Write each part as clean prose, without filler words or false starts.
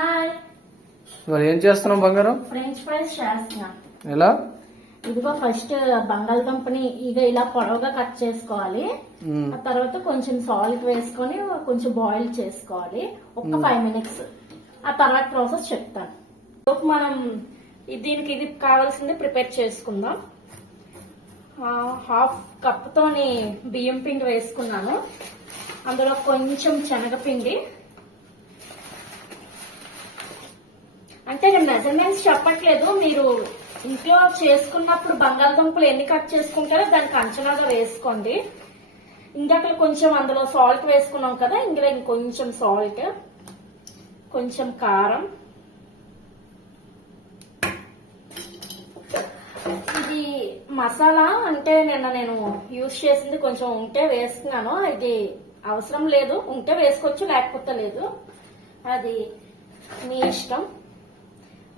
Hi. మరి ఏం చేస్తున్నాం బంగారం? ఫ్రెంచ్ ఫ్రైస్ చేస్తున్నా. ఎలా? ఇదిగో ఫస్ట్ బంగాళదుంపని ఇలా పొడవుగా కట్ చేసుకోవాలి. ఆ తర్వాత కొంచెం సాల్ట్ వేసుకొని కొంచెం బాయిల్ చేసుకోవాలి ఒక 5 మినిట్స్. ఆ తర్వాత ప్రాసెస్ చెప్తాను. మనం దీనికి ఇది కావాల్సింది ప్రిపేర్ చేసుకుందాం. హాఫ్ కప్ తోని బియ్యం పిండి వేసుకున్నాను. అందులో కొంచెం శనగపిండి. అంటే నేను మెజర్మెంట్స్ చెప్పట్లేదు, మీరు ఇంట్లో చేసుకున్నప్పుడు బంగాళదుంపలు ఎన్ని కట్ చేసుకుంటారో దానికి అంచనాగా వేసుకోండి. ఇందాక కొంచెం అందులో సాల్ట్ వేసుకున్నాం కదా, ఇందులో ఇంకొంచెం సాల్ట్, కొంచెం కారం, ఇది మసాలా అంటే నేను యూజ్ చేసింది కొంచెం ఉంటే వేస్తున్నాను. ఇది అవసరం లేదు, ఉంటే వేసుకోవచ్చు లేకపోతే లేదు, అది మీ ఇష్టం.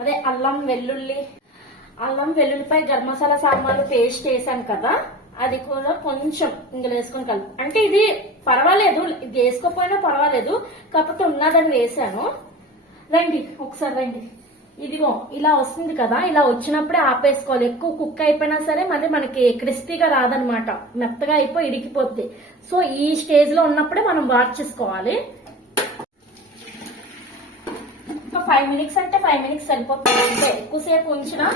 అదే అల్లం వెల్లుల్లిపై గరం మసాలా సామాన్లు పేస్ట్ వేసాను కదా, అది కూడా కొంచెం ఇందులో వేసుకొని కలుపు. అంటే ఇది పర్వాలేదు, ఇది వేసుకోకపోయినా పర్వాలేదు, కాకపోతే ఉన్నదని వేసాను. రండి ఒకసారి రండి. ఇదిగో ఇలా వస్తుంది కదా, ఇలా వచ్చినప్పుడే ఆపేసుకోవాలి. ఎక్కువ కుక్ అయిపోయినా సరే మళ్ళీ మనకి క్రిస్పీగా రాదనమాట, మెత్తగా అయిపోయి ఇడికిపోద్ది. సో ఈ స్టేజ్ లో ఉన్నప్పుడే మనం వార్చేసుకోవాలి. 5 మినిట్స్ అంటే 5 మినిట్స్ సరిపోతుంది. అంటే ఎక్కువసేపు ఉంచినా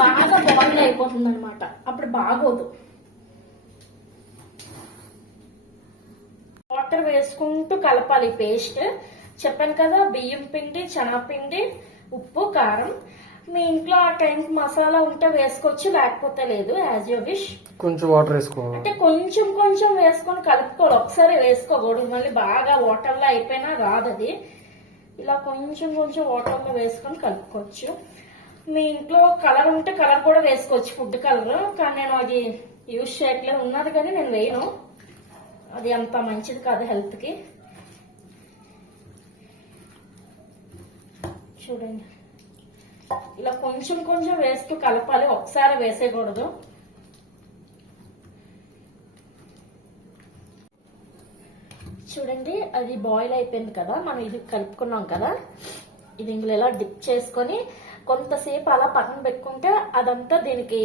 బాగా బాయిల్ అయిపోతుంది అనమాట, అప్పుడు బాగోదు. వాటర్ వేసుకుంటూ కలపాలి పేస్ట్. చెప్పాను కదా, బియ్యం పిండి, శనగపిండి, ఉప్పు, కారం. మీ ఇంట్లో ఆ టైంకి మసాలా ఉంటే వేసుకోవచ్చు, లేకపోతే లేదు, యాజ్ యూ విష్. కొంచెం వాటర్ వేసుకోవాలి, అంటే కొంచెం కొంచెం వేసుకొని కలుపుకోవాలి, ఒకసారి వేసుకోకూడదు. మళ్ళీ బాగా వాటర్ లో అయిపోయినా రాదు అది. ఇలా కొంచెం కొంచెం వాటర్ లో వేసుకొని కలుపుకోవచ్చు. మీ ఇంట్లో కలర్ ఉంటే కలర్ కూడా వేసుకోవచ్చు, ఫుడ్ కలర్. కానీ నేను అది యూజ్ చేయట్లేదు, ఉన్నది కానీ నేను వేయను, అది అంత మంచిది కాదు హెల్త్ కి. చూడండి, ఇలా కొంచెం కొంచెం వేస్తూ కలపాలి, ఒకసారి వేసేయకూడదు. చూడండి, అది బాయిల్ అయిపోయింది కదా, మనం ఇది కలుపుకున్నాం కదా, ఇది ఇందులో ఇలా డిప్ చేసుకొని కొంతసేపు అలా పక్కన పెట్టుకుంటే అదంతా దీనికి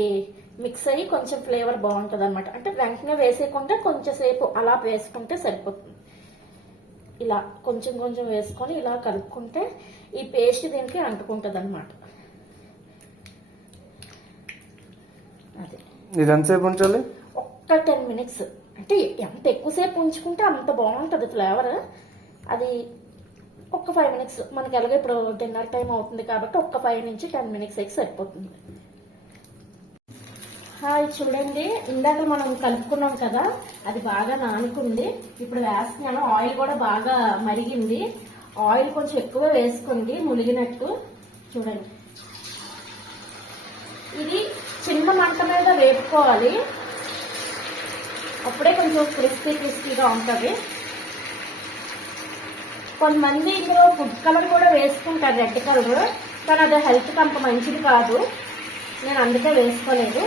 మిక్స్ అయ్యి కొంచెం ఫ్లేవర్ బాగుంటుంది అనమాట. అంటే వెంటనే వేసేయకుండా కొంచెంసేపు అలా వేసుకుంటే సరిపోతుంది. ఇలా కొంచెం కొంచెం వేసుకొని ఇలా కలుపుకుంటే ఈ పేస్ట్ దీనికి అంటుకుంటుంది అనమాట. అది ఇది ఎంతసేపు ఉంచాలి? ఒక్క 10 మినిట్స్. అంటే ఎంత ఎక్కువసేపు ఉంచుకుంటే అంత బాగుంటుంది ఫ్లేవర్. అది ఒక్క 5 మినిట్స్. మనకి ఎలాగో ఇప్పుడు డిన్నర్ టైం అవుతుంది కాబట్టి ఒక్క 5 నుంచి 10 మినిట్స్ అయితే సరిపోతుంది. హాయ్, చూడండి, ఇందాక మనం కలుపుకున్నాం కదా, అది బాగా నానుకుంది. ఇప్పుడు వేస్తున్నాను. ఆయిల్ కూడా బాగా మరిగింది. ఆయిల్ కొంచెం ఎక్కువ వేసుకోండి, ములిగినట్టు. చూడండి, ఇది చిన్న మంట మీద వేపుకోవాలి, అప్పుడే కొంచెం క్రిస్పీగా ఉంటుంది. కొంతమంది ఇందులో ఫుడ్ కలర్ కూడా వేసుకుంటారు, రెడ్ కలర్, కానీ అది హెల్త్కి అంత మంచిది కాదు. నేను అందుకే వేసుకోలేదు.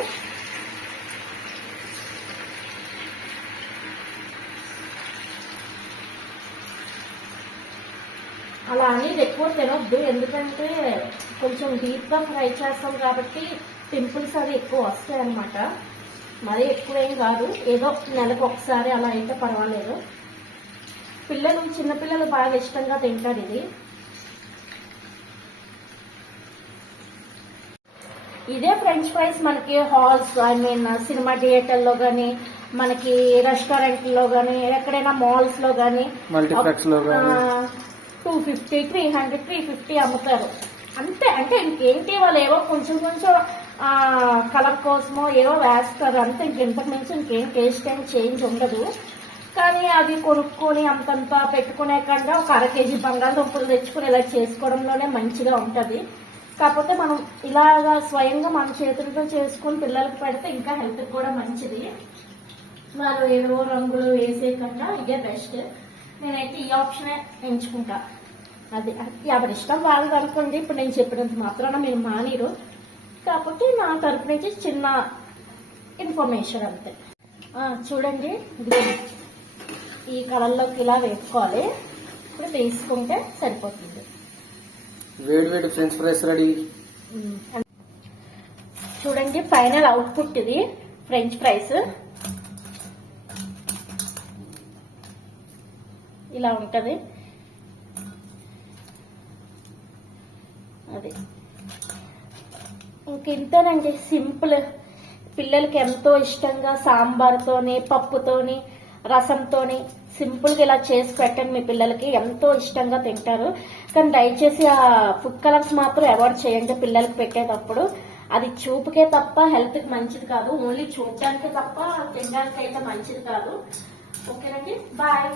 అలా అనేది ఎక్కువ తినొద్దు, ఎందుకంటే కొంచెం డీప్గా ఫ్రై చేస్తాం కాబట్టి పింపుల్స్ అది ఎక్కువ వస్తాయి అన్నమాట. మరీ ఎక్కువేం కాదు, ఏదో నెలకు ఒకసారి అలా అయితే పర్వాలేదు. చిన్నపిల్లలు బాగా ఇష్టంగా తింటారు ఇది. ఇదే ఫ్రెంచ్ ఫ్రైస్ మనకి హాల్స్, సినిమా థియేటర్లో కానీ, మనకి రెస్టారెంట్లో కానీ, ఎక్కడైనా మాల్స్ లో కానీ 250, 300, 350 అమ్ముతారు అంతే. అంటే ఇంకేంటి, వాళ్ళు ఏవో కొంచెం కొంచెం కలర్ కోసమో ఏవో వేస్తారు అంతే, ఇంతకు మించి ఇంకేం టేస్ట్ ఏం చేంజ్ ఉండదు. కానీ అది కొనుక్కొని అంతంత పెట్టుకునే కన్నా ఒక 1/2 కేజీ బంగాళదుంపలు తెచ్చుకుని ఇలా చేసుకోవడంలోనే మంచిగా ఉంటుంది. కాకపోతే మనం ఇలాగా స్వయంగా మన చేతులతో చేసుకుని పిల్లలకు పెడితే ఇంకా హెల్త్కి కూడా మంచిది. వాళ్ళు ఏవో రంగులు వేసే కన్నా ఇదే బెస్ట్. నేనైతే ఈ ఆప్షనే ఎంచుకుంటా. అది ఎవరి ఇష్టం వాళ్ళది అనుకోండి. ఇప్పుడు నేను చెప్పినంత మాత్రాన మీరు మానేరు, కాకపోతే నా తరపు నుంచి చిన్న ఇన్ఫర్మేషన్ అంతే. చూడండి, ఈ కలర్లోకి ఇలా వేసుకోవాలి. ఇప్పుడు తీసుకుంటే సరిపోతుంది. వేడి వేడి ఫ్రెంచ్ ఫ్రైస్ రెడీ. చూడండి ఫైనల్ అవుట్పుట్ ఇది ఫ్రెంచ్ ఫ్రైస్ ఇలా ఉంటది. అది ఇంకెంతేనండి, సింపుల్. పిల్లలకి ఎంతో ఇష్టంగా సాంబార్తోని పప్పుతోని రసంతోని సింపుల్గా ఇలా చేసి పెట్టండి, మీ పిల్లలకి ఎంతో ఇష్టంగా తింటారు. కానీ దయచేసి ఆ ఫుడ్ కలర్స్ మాత్రం అవాయిడ్ చేయండి పిల్లలకి పెట్టేటప్పుడు. అది చూపుకే తప్ప హెల్త్కి మంచిది కాదు, ఓన్లీ చూడటానికి తప్ప తినడానికి అయితే మంచిది కాదు. ఓకేనండి, బాయ్.